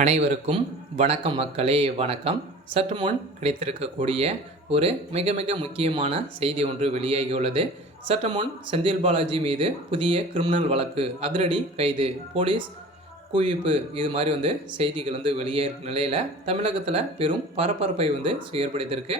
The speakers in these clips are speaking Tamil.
அனைவருக்கும் வணக்கம் மக்களே, வணக்கம். சற்று முன் கிடைத்திருக்கக்கூடிய ஒரு மிக மிக முக்கியமான செய்தி ஒன்று வெளியாகியுள்ளது. சற்று முன் செந்தில் பாலாஜி மீது புதிய கிரிமினல் வழக்கு, அதிரடி கைது, போலீஸ் குவிப்பு, இது மாதிரி செய்திகள் வெளியேறும் நிலையில் தமிழகத்தில் பெரும் பரபரப்பை ஏற்படுத்தியிருக்கு.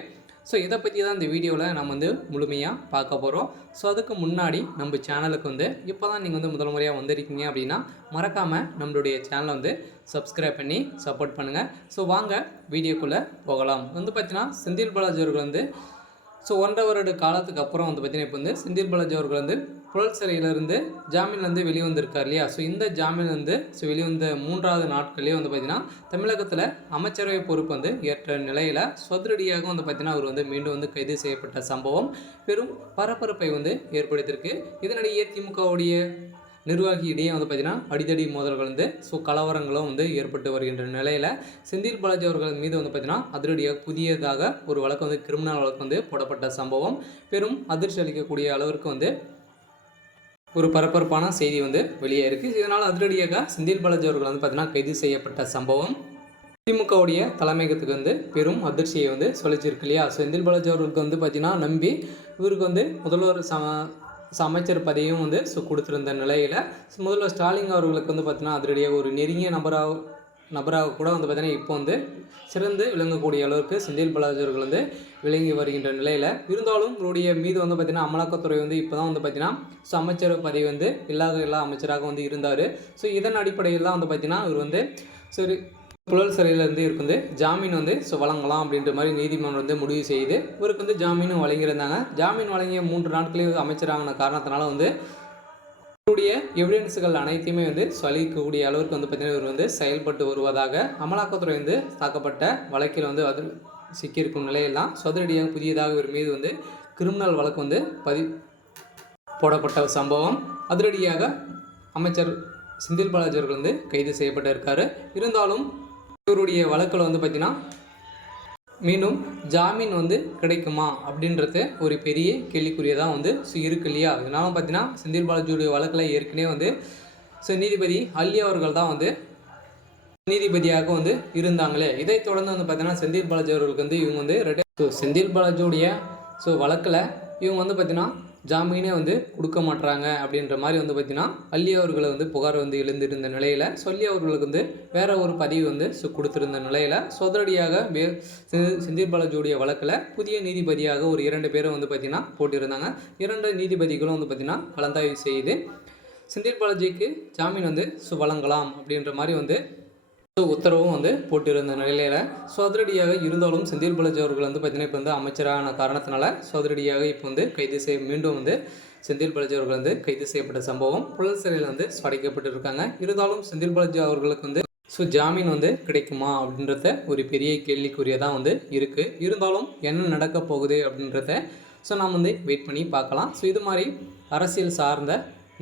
ஸோ இதை பற்றி தான் இந்த வீடியோவில் நம்ம முழுமையாக பார்க்க போகிறோம். ஸோ அதுக்கு முன்னாடி நம்ம சேனலுக்கு இப்போ தான் நீங்கள் முதல் முறையாக வந்திருக்கீங்க அப்படின்னா மறக்காமல் நம்மளுடைய சேனலை சப்ஸ்கிரைப் பண்ணி சப்போர்ட் பண்ணுங்கள். ஸோ வாங்க வீடியோக்குள்ளே போகலாம். பார்த்தீங்கன்னா செந்தில் பாலாஜி அவர்கள் ஸோ 1.5 வருட காலத்துக்கு அப்புறம் பார்த்தீங்கன்னா இப்போ செந்தில் பாலாஜி அவர்கள் புழல் சிறையிலிருந்து ஜாமீன்லேருந்து வெளிவந்திருக்கார் இல்லையா. ஸோ இந்த ஜாமீன் வெளிவந்த 3வது நாட்களே பார்த்தீங்கன்னா தமிழகத்தில் அமைச்சரவை பொறுப்பு ஏற்ற நிலையில் சொதரடியாக பார்த்தீங்கன்னா அவர் மீண்டும் கைது செய்யப்பட்ட சம்பவம் பெரும் பரபரப்பை ஏற்படுத்தியிருக்கு. இதனிடையே திமுகவுடைய நிர்வாகியிடையே பார்த்தீங்கன்னா அடிதடி மோதல்கள் ஸோ கலவரங்களும் ஏற்பட்டு வருகின்ற நிலையில் செந்தில் பாலாஜி அவர்கள் மீது பார்த்தீங்கன்னா அதிரடியாக புதியதாக ஒரு வழக்கு கிரிமினல் வழக்கு போடப்பட்ட சம்பவம் பெரும் அதிர்ச்சி அளிக்கக்கூடிய அளவிற்கு ஒரு பரபரப்பான செய்தி வெளியே இருக்குது. இதனால் அதிரடியாக செந்தில் பாலாஜி அவர்கள் பார்த்தீங்கன்னா கைது செய்யப்பட்ட சம்பவம் திமுகவுடைய தலைமையகத்துக்கு பெரும் அதிர்ச்சியை சொல்லிச்சிருக்கு இல்லையா. செந்தில் பாலாஜி அவர்களுக்கு பார்த்தீங்கன்னா நம்பி இவருக்கு முதல்வர் அமைச்சர் பதவியும் கொடுத்திருந்த நிலையில் முதல்வர் ஸ்டாலின் அவர்களுக்கு பார்த்தீங்கன்னா அதிரடியாக ஒரு நெருங்கிய நபராக கூட பார்த்தீங்கன்னா இப்போ சிறந்து விளங்கக்கூடிய அளவுக்கு செந்தில் பாலாஜி அவர்கள் விளங்கி வருகின்ற நிலையில் இருந்தாலும் இவருடைய மீது பார்த்தீங்கன்னா அமலாக்கத்துறை இப்போ தான் பார்த்தீங்கன்னா ஸோ அமைச்சர் பதவி இல்லாத அமைச்சராக இருந்தார். ஸோ இதன் அடிப்படையில் தான் பார்த்தீங்கன்னா இவர் சரி புழல் சிறையிலேருந்து இவருக்கு ஜாமீன் ஸோ வழங்கலாம் அப்படின்ற மாதிரி நீதிமன்றம் முடிவு செய்து இவருக்கு ஜாமீனும் வழங்கியிருந்தாங்க. ஜாமீன் வழங்கிய 3 நாட்களே அமைச்சரான காரணத்தினால இவருடைய எவிடன்ஸுகள் அனைத்தையுமே சொல்லிக்கக்கூடிய அளவுக்கு பார்த்தீங்கன்னா இவர் செயல்பட்டு வருவதாக அமலாக்கத்துறை தாக்கப்பட்ட வழக்கில் அது சிக்கியிருக்கும் நிலையில் தான் சொதரடியாக புதியதாக இவர் மீது கிரிமினல் வழக்கு போடப்பட்ட சம்பவம். அதிரடியாக அமைச்சர் செந்தில் பாலாஜி அவர்கள் கைது செய்யப்பட்டு இருக்காரு. இருந்தாலும் இவருடைய வழக்கில் பார்த்தீங்கன்னா மீண்டும் ஜாமீன் கிடைக்குமா அப்படின்றது ஒரு பெரிய கேள்விக்குரியதாக இருக்கு இல்லையா. இதனாலும் பார்த்தீங்கன்னா செந்தில் பாலாஜியுடைய வழக்கில் ஏற்கனவே ஸோ நீதிபதி அல்லி அவர்கள் தான் நீதிபதியாக இருந்தாங்களே. இதை தொடர்ந்து பார்த்தீங்கன்னா செந்தில் பாலாஜி அவர்களுக்கு இவங்க செந்தில் பாலாஜியுடைய ஸோ வழக்கில் இவங்க பார்த்தீங்கன்னா ஜாமீனே கொடுக்க மாட்டாங்க அப்படின்ற மாதிரி பார்த்தீங்கன்னா அல்லி அவர்களை புகார் எழுந்திருந்த நிலையில் சொல்லி அவர்களுக்கு வேற ஒரு பதிவு கொடுத்திருந்த நிலையில் சொதரடியாக செந்தில் பாலாஜியுடைய வழக்கில் புதிய நீதிபதியாக ஒரு 2 பேரை பார்த்தீங்கன்னா போட்டிருந்தாங்க. 2 நீதிபதிகளும் பார்த்தீங்கன்னா கலந்தாய்வு செய்து செந்தில் பாலாஜிக்கு ஜாமீன் வழங்கலாம் அப்படின்ற மாதிரி உத்தரவும் போட்டிருந்த நிலையில் சோதரடியாக இருந்தாலும் செந்தில் பாலாஜி அவர்கள் பார்த்தீங்கன்னா இப்போ அமைச்சரான காரணத்தினால சோதரடியாக இப்போ கைது மீண்டும் செந்தில் பாலாஜி அவர்கள் கைது செய்யப்பட்ட சம்பவம் புழல் சிறையில் அடைக்கப்பட்டிருக்காங்க. இருந்தாலும் செந்தில் பாலாஜி அவர்களுக்கு ஸோ ஜாமீன் கிடைக்குமா அப்படின்றத ஒரு பெரிய கேள்விக்குரியதாக இருக்குது. இருந்தாலும் என்ன நடக்க போகுது அப்படின்றத ஸோ நாம் வெயிட் பண்ணி பார்க்கலாம். ஸோ இது மாதிரி அரசியல் சார்ந்த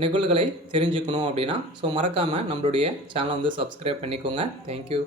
நிகழ்வுகளை தெரிஞ்சுக்கணும் அப்படின்னா ஸோ மறக்காமல் நம்மளுடைய சேனலை சப்ஸ்கிரைப் பண்ணிக்கோங்க. தேங்க்யூ.